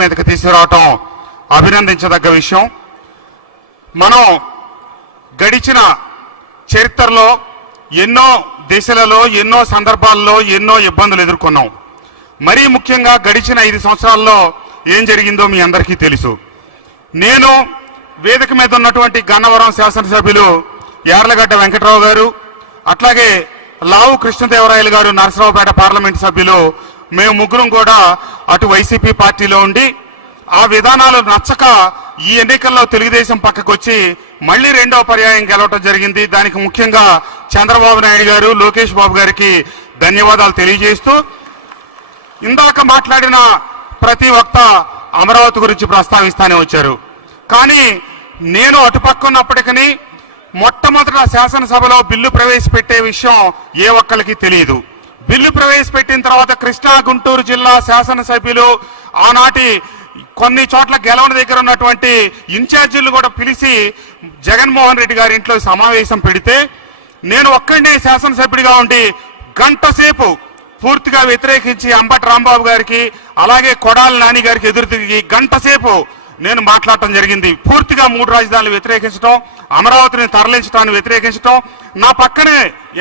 వేదిక మీదకి తీసుకురావటం అభినందించదగ్గ విషయం మనం గడిచిన చరిత్రలో ఎన్నో దిశలలో ఎన్నో సందర్భాల్లో ఎన్నో ఇబ్బందులు ఎదుర్కొన్నాం మరీ ముఖ్యంగా గడిచిన ఐదు సంవత్సరాల్లో ఏం జరిగిందో మీ అందరికీ తెలుసు నేను వేదిక మీద ఉన్నటువంటి గన్నవరం శాసనసభ్యులు యార్లగడ్డ వెంకట్రావు గారు అట్లాగే లావు కృష్ణదేవరాయలు గారు నరసరావుపేట పార్లమెంట్ సభ్యులు మేము ముగ్గురం కూడా అటు వైసీపీ పార్టీలో ఉండి ఆ విధానాలు నచ్చక ఈ ఎన్నికల్లో తెలుగుదేశం పక్కకు వచ్చి మళ్ళీ రెండవ పర్యాయం గెలవటం జరిగింది దానికి ముఖ్యంగా చంద్రబాబు నాయుడు గారు లోకేష్ బాబు గారికి ధన్యవాదాలు తెలియజేస్తూ ఇందాక మాట్లాడిన ప్రతి వక్త అమరావతి గురించి ప్రస్తావిస్తానే వచ్చారు కానీ నేను ఉన్నప్పటికీ మొట్టమొదట శాసనసభలో బిల్లు ప్రవేశపెట్టే విషయం ఏ ఒక్కరికి తెలియదు బిల్లు ప్రవేశపెట్టిన తర్వాత కృష్ణా గుంటూరు జిల్లా శాసనసభ్యులు ఆనాటి కొన్ని చోట్ల గెలవని దగ్గర ఉన్నటువంటి ఇన్ఛార్జీలు కూడా పిలిచి జగన్మోహన్ రెడ్డి గారి ఇంట్లో సమావేశం పెడితే నేను ఒక్కడే శాసనసభ్యుడిగా ఉండి గంట సేపు పూర్తిగా వ్యతిరేకించి అంబటి రాంబాబు గారికి అలాగే కొడాలి నాని గారికి ఎదురు తిరిగి గంట సేపు నేను మాట్లాడటం జరిగింది పూర్తిగా మూడు రాజధానులు వ్యతిరేకించడం అమరావతిని తరలించడాన్ని వ్యతిరేకించడం నా పక్కనే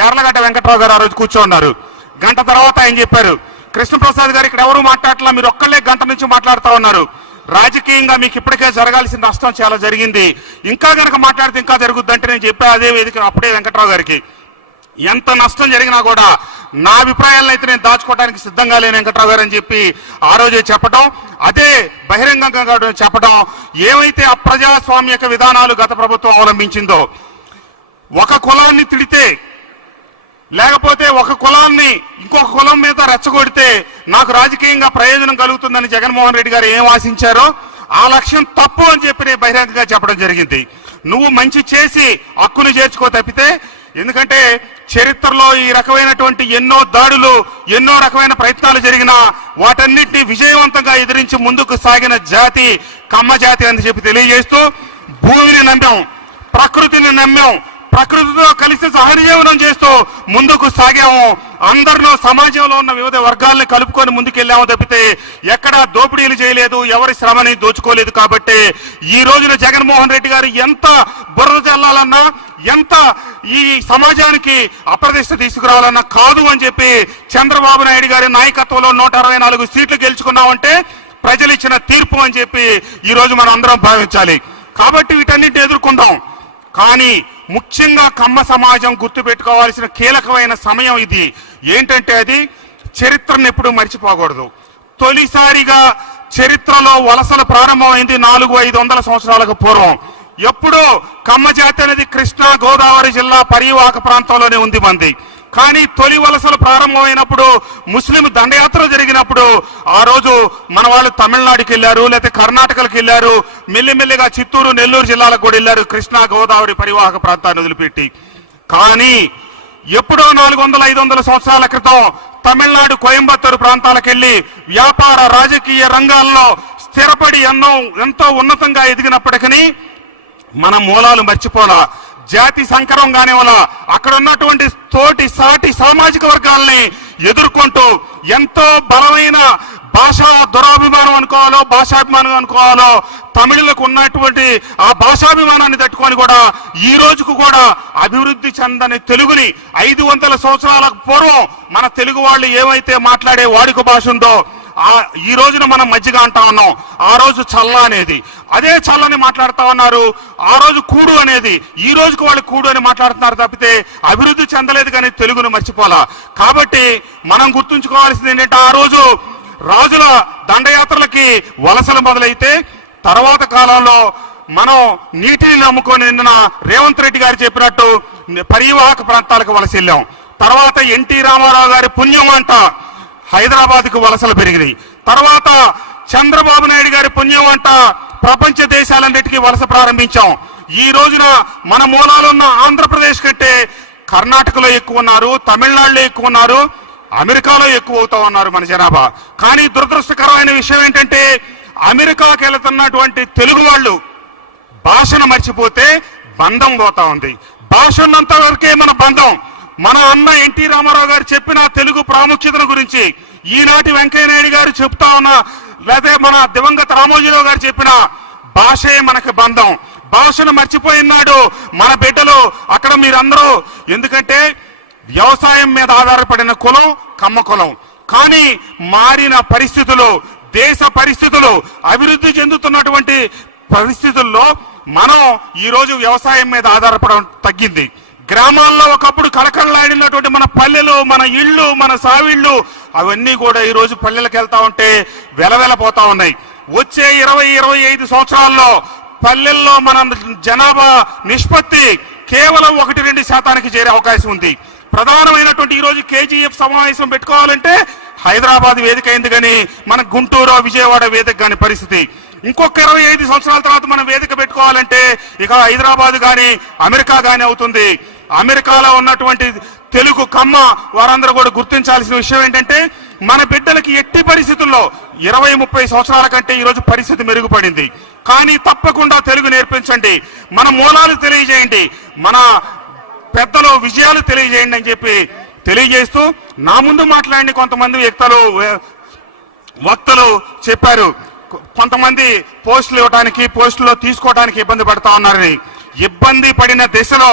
ఎర్లగడ్డ వెంకట్రావు గారు ఆ రోజు కూర్చోన్నారు గంట తర్వాత ఆయన చెప్పారు కృష్ణప్రసాద్ గారు ఇక్కడ ఎవరు మాట్లాడలా మీరు ఒక్కళ్ళే గంట నుంచి మాట్లాడుతూ ఉన్నారు రాజకీయంగా మీకు ఇప్పటికే జరగాల్సిన నష్టం చాలా జరిగింది ఇంకా కనుక మాట్లాడితే ఇంకా జరుగుద్ది అంటే నేను చెప్పాను అదే వేదిక అప్పుడే వెంకట్రావు గారికి ఎంత నష్టం జరిగినా కూడా నా అభిప్రాయాలను అయితే నేను దాచుకోవడానికి సిద్ధంగా లేని వెంకట్రావు గారు అని చెప్పి ఆ రోజే చెప్పడం అదే బహిరంగంగా చెప్పడం ఏమైతే అప్రజాస్వామ్యక విధానాలు గత ప్రభుత్వం అవలంబించిందో ఒక కులాన్ని తిడితే లేకపోతే ఒక కులాన్ని ఇంకొక కులం మీద రెచ్చగొడితే నాకు రాజకీయంగా ప్రయోజనం కలుగుతుందని జగన్మోహన్ రెడ్డి గారు ఏం ఆశించారో ఆ లక్ష్యం తప్పు అని చెప్పి నేను బహిరంగంగా చెప్పడం జరిగింది నువ్వు మంచి చేసి హక్కును చేర్చుకో తప్పితే ఎందుకంటే చరిత్రలో ఈ రకమైనటువంటి ఎన్నో దాడులు ఎన్నో రకమైన ప్రయత్నాలు జరిగినా వాటన్నిటిని విజయవంతంగా ఎదిరించి ముందుకు సాగిన జాతి కమ్మ జాతి అని చెప్పి తెలియజేస్తూ భూమిని నమ్మాం ప్రకృతిని నమ్మాం ప్రకృతితో కలిసి సహజీవనం చేస్తూ ముందుకు సాగాము అందరిలో సమాజంలో ఉన్న వివిధ వర్గాల్ని కలుపుకొని ముందుకెళ్ళాము తప్పితే ఎక్కడా దోపిడీలు చేయలేదు ఎవరి శ్రమని దోచుకోలేదు కాబట్టి ఈ రోజున జగన్మోహన్ రెడ్డి గారు ఎంత బురద చల్లాలన్నా ఎంత ఈ సమాజానికి అప్రదిష్ట తీసుకురావాలన్నా కాదు అని చెప్పి చంద్రబాబు నాయుడు గారి నాయకత్వంలో నూట అరవై నాలుగు సీట్లు గెలుచుకున్నామంటే ప్రజలు ఇచ్చిన తీర్పు అని చెప్పి ఈరోజు మనం అందరం భావించాలి కాబట్టి వీటన్నిటిని ఎదుర్కొందాం కానీ ముఖ్యంగా కమ్మ సమాజం గుర్తుపెట్టుకోవాల్సిన కీలకమైన సమయం ఇది ఏంటంటే అది చరిత్రను ఎప్పుడూ మర్చిపోకూడదు తొలిసారిగా చరిత్రలో వలసలు ప్రారంభమైంది నాలుగు ఐదు వందల సంవత్సరాలకు పూర్వం ఎప్పుడో కమ్మ జాతి అనేది కృష్ణా గోదావరి జిల్లా పరివాహక ప్రాంతంలోనే ఉంది మంది కానీ తొలి వలసలు ప్రారంభమైనప్పుడు ముస్లిం దండయాత్ర జరిగినప్పుడు ఆ రోజు మన వాళ్ళు తమిళనాడుకి వెళ్ళారు లేకపోతే కర్ణాటకలకు వెళ్ళారు మెల్లిమెల్లిగా చిత్తూరు నెల్లూరు జిల్లాలకు కూడా వెళ్ళారు కృష్ణా గోదావరి పరివాహక ప్రాంతాన్ని వదిలిపెట్టి కానీ ఎప్పుడో నాలుగు వందల ఐదు వందల సంవత్సరాల క్రితం తమిళనాడు కోయంబత్తూరు ప్రాంతాలకెళ్ళి వ్యాపార రాజకీయ రంగాల్లో స్థిరపడి ఎన్నో ఎంతో ఉన్నతంగా ఎదిగినప్పటికీ మన మూలాలు మర్చిపోలా జాతి సంకరం వల్ల అక్కడ ఉన్నటువంటి తోటి సాటి సామాజిక వర్గాల్ని ఎదుర్కొంటూ ఎంతో బలమైన భాషా దురాభిమానం అనుకోవాలో భాషాభిమానం అనుకోవాలో తమిళులకు ఉన్నటువంటి ఆ భాషాభిమానాన్ని తట్టుకొని కూడా ఈ రోజుకు కూడా అభివృద్ధి చెందని తెలుగుని ఐదు వందల సంవత్సరాలకు పూర్వం మన తెలుగు వాళ్ళు ఏమైతే మాట్లాడే వాడుక భాష ఉందో ఆ ఈ రోజున మనం మజ్జిగ అంటా ఉన్నాం ఆ రోజు చల్ల అనేది అదే చల్లని మాట్లాడుతూ ఉన్నారు ఆ రోజు కూడు అనేది ఈ రోజుకు వాళ్ళు కూడు అని మాట్లాడుతున్నారు తప్పితే అభివృద్ధి చెందలేదు కానీ తెలుగును మర్చిపోలా కాబట్టి మనం గుర్తుంచుకోవాల్సింది ఏంటంటే ఆ రోజు రాజుల దండయాత్రలకి వలసలు మొదలైతే తర్వాత కాలంలో మనం నీటిని నమ్ముకొని నిన్న రేవంత్ రెడ్డి గారు చెప్పినట్టు పరివాహక ప్రాంతాలకు వలస వెళ్ళాం తర్వాత ఎన్టీ రామారావు గారి పుణ్యం అంట హైదరాబాద్కు వలసలు పెరిగినాయి తర్వాత చంద్రబాబు నాయుడు గారి పుణ్యం అంట ప్రపంచ దేశాలన్నిటికీ వలస ప్రారంభించాం ఈ రోజున మన మూలాలున్న ఆంధ్రప్రదేశ్ కంటే కర్ణాటకలో ఎక్కువ ఉన్నారు తమిళనాడులో ఎక్కువ ఉన్నారు అమెరికాలో ఎక్కువ అవుతా ఉన్నారు మన జనాభా కానీ దురదృష్టకరమైన విషయం ఏంటంటే అమెరికాకి వెళుతున్నటువంటి తెలుగు వాళ్ళు భాషను మర్చిపోతే బంధం పోతా ఉంది భాష ఉన్నంత వరకే మన బంధం మన అన్న ఎన్టీ రామారావు గారు చెప్పిన తెలుగు ప్రాముఖ్యతను గురించి ఈనాటి వెంకయ్యనాయుడు గారు చెప్తా ఉన్న లేదా మన దివంగత రామోజీరావు గారు చెప్పిన భాషే మనకి బంధం భాషను మర్చిపోయినాడు మన బిడ్డలు అక్కడ మీరందరూ ఎందుకంటే వ్యవసాయం మీద ఆధారపడిన కులం కమ్మ కులం కానీ మారిన పరిస్థితులు దేశ పరిస్థితులు అభివృద్ధి చెందుతున్నటువంటి పరిస్థితుల్లో మనం ఈరోజు వ్యవసాయం మీద ఆధారపడడం తగ్గింది గ్రామాల్లో ఒకప్పుడు కలకలలాడినటువంటి మన పల్లెలు మన ఇళ్ళు మన సావిళ్ళు అవన్నీ కూడా ఈరోజు పల్లెలకు వెళ్తా ఉంటే వెలవెలపోతా ఉన్నాయి వచ్చే ఇరవై ఇరవై ఐదు సంవత్సరాల్లో పల్లెల్లో మన జనాభా నిష్పత్తి కేవలం ఒకటి రెండు శాతానికి చేరే అవకాశం ఉంది ప్రధానమైనటువంటి ఈరోజు కేజీఎఫ్ సమావేశం పెట్టుకోవాలంటే హైదరాబాద్ వేదిక అయింది కానీ మన గుంటూరు విజయవాడ వేదిక కానీ పరిస్థితి ఇంకొక ఇరవై ఐదు సంవత్సరాల తర్వాత మనం వేదిక పెట్టుకోవాలంటే ఇక హైదరాబాద్ కానీ అమెరికా కానీ అవుతుంది అమెరికాలో ఉన్నటువంటి తెలుగు కమ్మ వారందరూ కూడా గుర్తించాల్సిన విషయం ఏంటంటే మన బిడ్డలకి ఎట్టి పరిస్థితుల్లో ఇరవై ముప్పై సంవత్సరాల కంటే ఈరోజు పరిస్థితి మెరుగుపడింది కానీ తప్పకుండా తెలుగు నేర్పించండి మన మూలాలు తెలియజేయండి మన పెద్దలు విజయాలు తెలియజేయండి అని చెప్పి తెలియజేస్తూ నా ముందు మాట్లాడిన కొంతమంది వ్యక్తులు వక్తలు చెప్పారు కొంతమంది పోస్టులు ఇవ్వడానికి పోస్టులో తీసుకోవడానికి ఇబ్బంది పడతా ఉన్నారని ఇబ్బంది పడిన దిశలో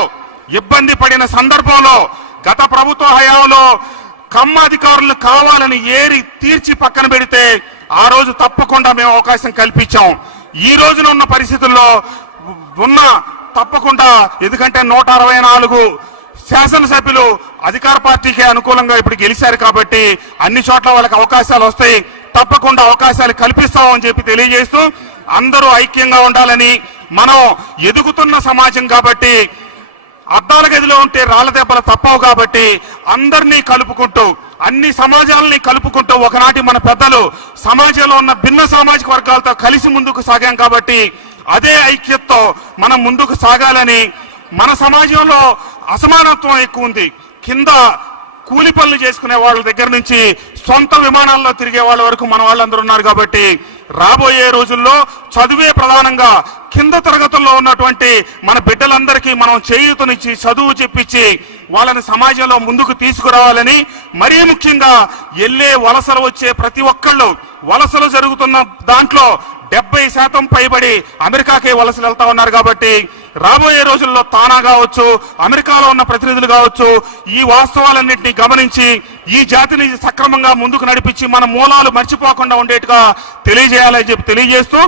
ఇబ్బంది పడిన సందర్భంలో గత ప్రభుత్వ హయాంలో కమ్మ అధికారులను కావాలని ఏరి తీర్చి పక్కన పెడితే ఆ రోజు తప్పకుండా మేము అవకాశం కల్పించాం ఈ రోజున ఉన్న పరిస్థితుల్లో ఉన్న తప్పకుండా ఎందుకంటే నూట అరవై నాలుగు శాసనసభ్యులు అధికార పార్టీకి అనుకూలంగా ఇప్పుడు గెలిచారు కాబట్టి అన్ని చోట్ల వాళ్ళకి అవకాశాలు వస్తాయి తప్పకుండా అవకాశాలు కల్పిస్తామని చెప్పి తెలియజేస్తూ అందరూ ఐక్యంగా ఉండాలని మనం ఎదుగుతున్న సమాజం కాబట్టి అద్దాల గదిలో ఉంటే రాళ్ల దెబ్బలు తప్పవు కాబట్టి అందరినీ కలుపుకుంటూ అన్ని సమాజాలని కలుపుకుంటూ ఒకనాటి మన పెద్దలు సమాజంలో ఉన్న భిన్న సామాజిక వర్గాలతో కలిసి ముందుకు సాగాం కాబట్టి అదే ఐక్యతతో మనం ముందుకు సాగాలని మన సమాజంలో అసమానత్వం ఎక్కువ ఉంది కింద కూలి పనులు చేసుకునే వాళ్ళ దగ్గర నుంచి సొంత విమానాల్లో తిరిగే వాళ్ళ వరకు మన వాళ్ళందరూ ఉన్నారు కాబట్టి రాబోయే రోజుల్లో చదువే ప్రధానంగా కింద తరగతుల్లో ఉన్నటువంటి మన బిడ్డలందరికీ మనం చేయూతనిచ్చి చదువు చెప్పించి వాళ్ళని సమాజంలో ముందుకు తీసుకురావాలని మరీ ముఖ్యంగా ఎల్లే వలసలు వచ్చే ప్రతి ఒక్కళ్ళు వలసలు జరుగుతున్న దాంట్లో డెబ్బై శాతం పైబడి అమెరికాకే వలసలు వెళ్తా ఉన్నారు కాబట్టి రాబోయే రోజుల్లో తానా కావచ్చు అమెరికాలో ఉన్న ప్రతినిధులు కావచ్చు ఈ వాస్తవాలన్నింటినీ గమనించి ఈ జాతిని సక్రమంగా ముందుకు నడిపించి మన మూలాలు మర్చిపోకుండా ఉండేట్టుగా తెలియజేయాలని చెప్పి తెలియజేస్తూ